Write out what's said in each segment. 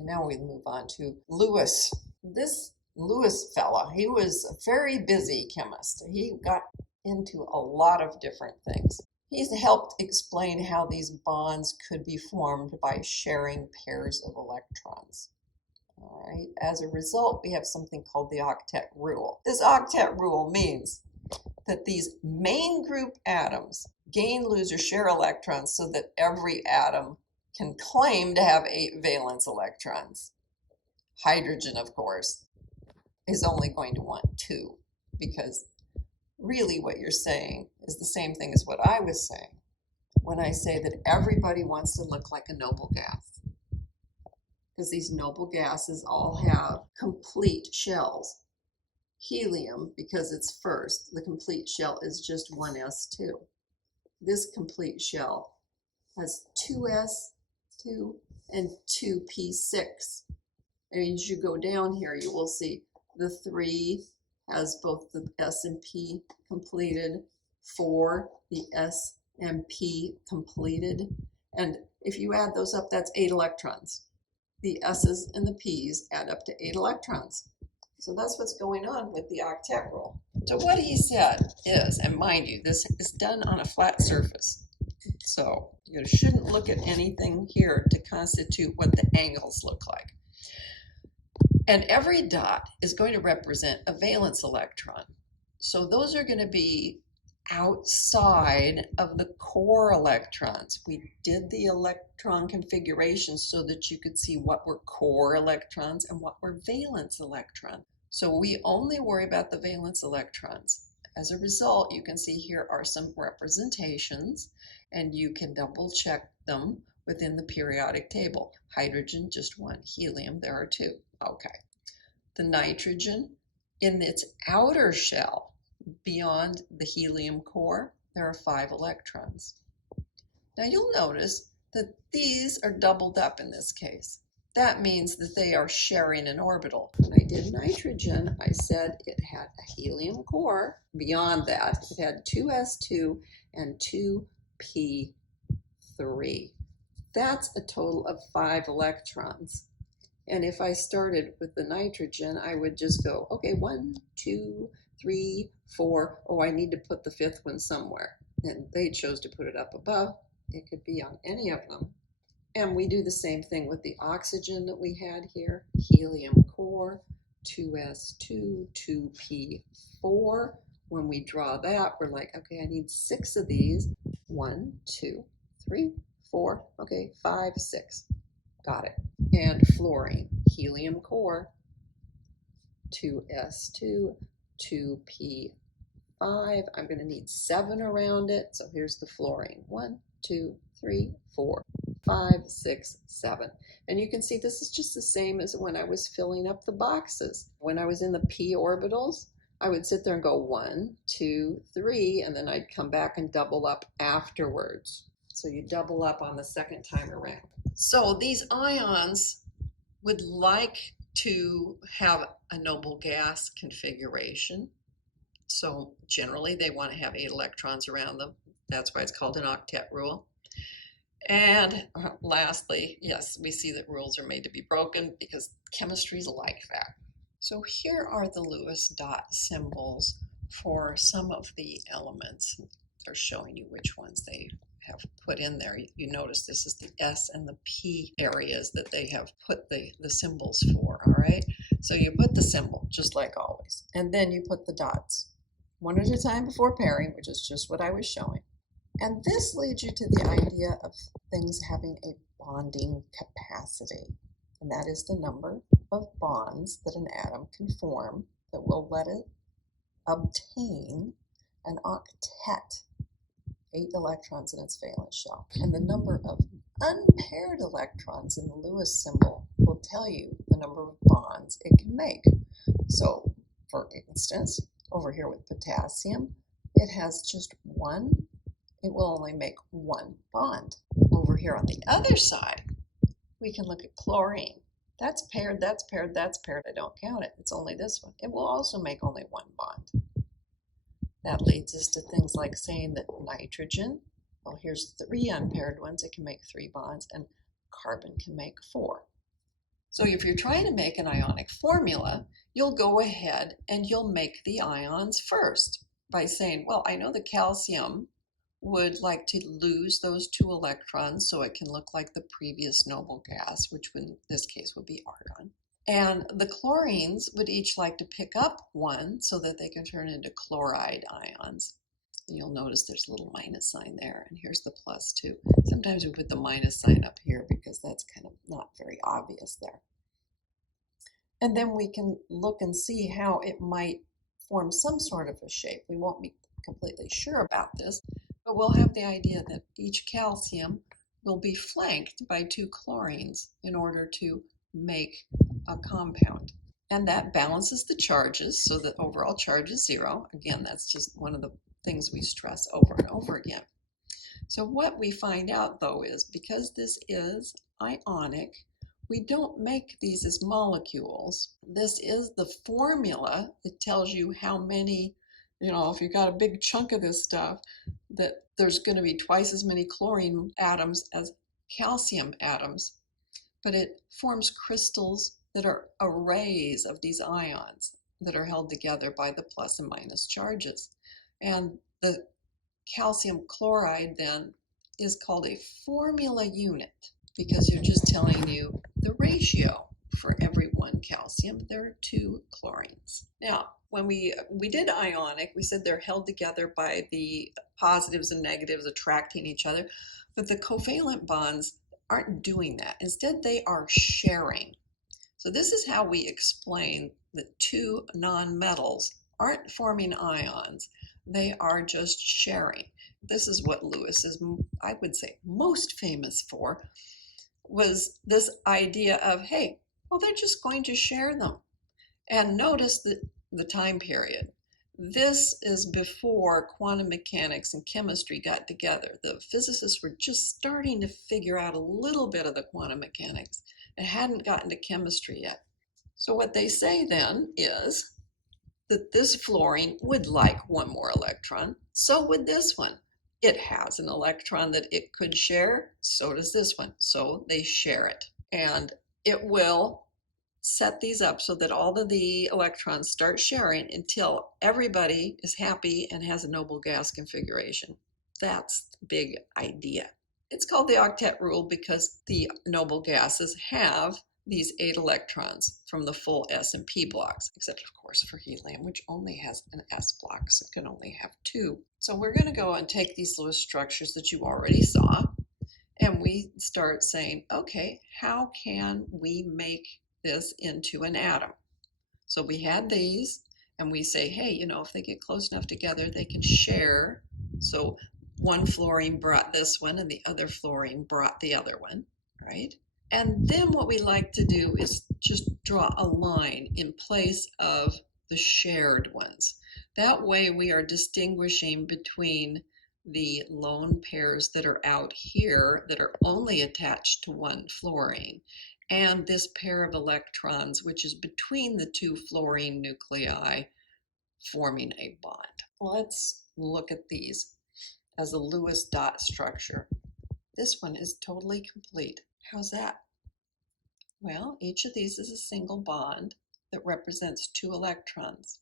And now we move on to Lewis. This Lewis fella, he was a very busy chemist. He got into a lot of different things. He's helped explain how these bonds could be formed by sharing pairs of electrons. All right. As a result, we have something called the octet rule. This octet rule means that these main group atoms gain, lose, or share electrons so that every atom can claim to have 8 valence electrons. Hydrogen, of course, is only going to want 2, because really what you're saying is the same thing as what I was saying when I say that everybody wants to look like a noble gas. Because these noble gases all have complete shells. Helium, because it's first, the complete shell is just 1s2. This complete shell has 2s2 and 2p6. And as you go down here, you will see the 3 has both the s and p completed, 4, the s and p completed. And if you add those up, that's 8 electrons. The s's and the p's add up to 8 electrons. So that's what's going on with the octet rule. So what he said is, and mind you, this is done on a flat surface. So you shouldn't look at anything here to constitute what the angles look like. And every dot is going to represent a valence electron. So those are going to be outside of the core electrons. We did the electron configuration so that you could see what were core electrons and what were valence electrons. So we only worry about the valence electrons. As a result, you can see here are some representations, and you can double check them within the periodic table. Hydrogen, just 1. Helium, there are 2. Okay. The nitrogen, in its outer shell, beyond the helium core, there are 5 electrons. Now you'll notice that these are doubled up in this case. That means that they are sharing an orbital. When I did nitrogen, I said it had a helium core. Beyond that, it had 2s2 and 2p3. That's a total of 5 electrons. And if I started with the nitrogen, I would just go, okay, 1, 2, 3, 4. Oh, I need to put the 5th one somewhere. And they chose to put it up above. It could be on any of them. And we do the same thing with the oxygen that we had here. Helium core, 2s2, 2p4. When we draw that, we're like, okay, I need 6 of these. 1, 2, 3, 4. Okay, 5, 6. Got it. And fluorine, helium core, 2s2, 2p5. I'm going to need 7 around it. So here's the fluorine. 1, 2, 3, 4, 5, 6, 7. And you can see this is just the same as when I was filling up the boxes. When I was in the p orbitals, I would sit there and go 1, 2, 3, and then I'd come back and double up afterwards. So you double up on the second time around. So these ions would like to have a noble gas configuration. So generally they want to have 8 electrons around them. That's why it's called an octet rule. And lastly, yes, we see that rules are made to be broken because chemistry is like that. So here are the Lewis dot symbols for some of the elements. They're showing you which ones they have put in there. You notice this is the S and the P areas that they have put the symbols for, all right? So you put the symbol, just like always, and then you put the dots, one at a time before pairing, which is just what I was showing. And this leads you to the idea of things having a bonding capacity, and that is the number of bonds that an atom can form that will let it obtain an octet, 8 electrons in its valence shell. And the number of unpaired electrons in the Lewis symbol will tell you the number of bonds it can make. So, for instance, over here with potassium, it has just 1. It will only make 1 bond. Over here on the other side, we can look at chlorine. That's paired, that's paired, that's paired. I don't count it. It's only this one. It will also make only 1 bond. That leads us to things like saying that nitrogen, well, here's 3 unpaired ones. It can make 3 bonds, and carbon can make 4. So if you're trying to make an ionic formula, you'll go ahead and you'll make the ions first by saying, well, I know the calcium would like to lose those 2 electrons so it can look like the previous noble gas, which in this case would be argon. And the chlorines would each like to pick up 1 so that they can turn into chloride ions. And you'll notice there's a little minus sign there, and here's the plus 2. Sometimes we put the minus sign up here because that's kind of not very obvious there. And then we can look and see how it might form some sort of a shape. We won't be completely sure about this, but we'll have the idea that each calcium will be flanked by 2 chlorines in order to make a compound. And that balances the charges so that overall charge is 0. Again, that's just one of the things we stress over and over again. So what we find out though is because this is ionic, we don't make these as molecules. This is the formula that tells you how many, if you've got a big chunk of this stuff, that there's going to be twice as many chlorine atoms as calcium atoms. But it forms crystals that are arrays of these ions that are held together by the plus and minus charges. And the calcium chloride then is called a formula unit because you're just telling you the ratio. For every 1 calcium, there are 2 chlorines. Now, when we did ionic, we said they're held together by the positives and negatives attracting each other, but the covalent bonds aren't doing that. Instead, they are sharing. So this is how we explain that 2 nonmetals aren't forming ions. They are just sharing. This is what Lewis is, I would say, most famous for, was this idea of, hey, well, they're just going to share them. And notice the time period. This is before quantum mechanics and chemistry got together. The physicists were just starting to figure out a little bit of the quantum mechanics and hadn't gotten to chemistry yet. So what they say then is that this fluorine would like 1 more electron. So would this one. It has an electron that it could share. So does this one. So they share it. And it will set these up so that all of the electrons start sharing until everybody is happy and has a noble gas configuration. That's the big idea. It's called the octet rule because the noble gases have these 8 electrons from the full S and P blocks, except of course for helium, which only has an S block, so it can only have 2. So we're going to go and take these Lewis structures that you already saw, and we start saying, okay, how can we make this into an atom? So we had these, and we say, hey, if they get close enough together, they can share. So 1 fluorine brought this one, and the other fluorine brought the other one, right? And then what we like to do is just draw a line in place of the shared ones. That way we are distinguishing between the lone pairs that are out here that are only attached to 1 fluorine and this pair of electrons which is between the 2 fluorine nuclei forming a bond. Let's look at these as a Lewis dot structure. This one is totally complete. How's that? Well, each of these is a single bond that represents 2 electrons.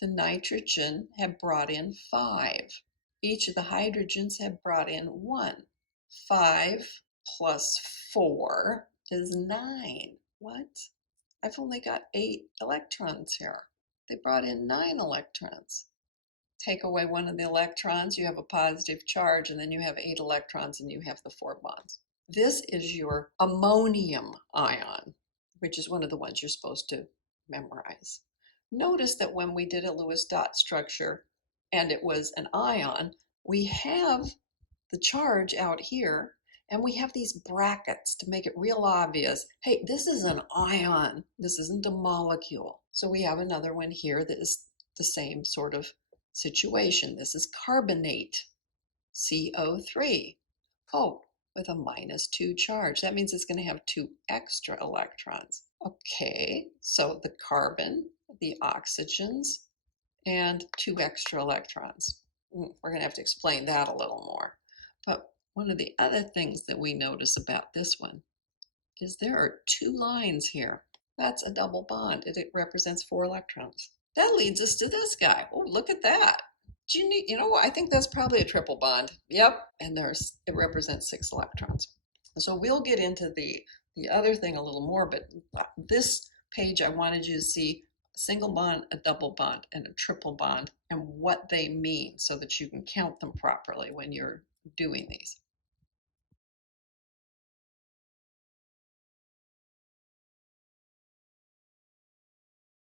The nitrogen have brought in 5. Each of the hydrogens have brought in 1. 5 plus 4 is 9. What? I've only got 8 electrons here. They brought in 9 electrons. Take away 1 of the electrons, you have a positive charge, and then you have 8 electrons and you have the 4 bonds. This is your ammonium ion, which is one of the ones you're supposed to memorize. Notice that when we did a Lewis dot structure and it was an ion, we have the charge out here and we have these brackets to make it real obvious. Hey, this is an ion. This isn't a molecule. So we have another one here that is the same sort of situation. This is carbonate, CO3. Oh, with a -2 charge. That means it's going to have 2 extra electrons. Okay, so the carbon, the oxygens, and 2 extra electrons. We're going to have to explain that a little more. But one of the other things that we notice about this one is there are two lines here. That's a double bond. It represents 4 electrons. That leads us to this guy. Oh, look at that. You know what? I think that's probably a triple bond. Yep, and it represents 6 electrons. So we'll get into the other thing a little more, but this page I wanted you to see a single bond, a double bond, and a triple bond, and what they mean so that you can count them properly when you're doing these.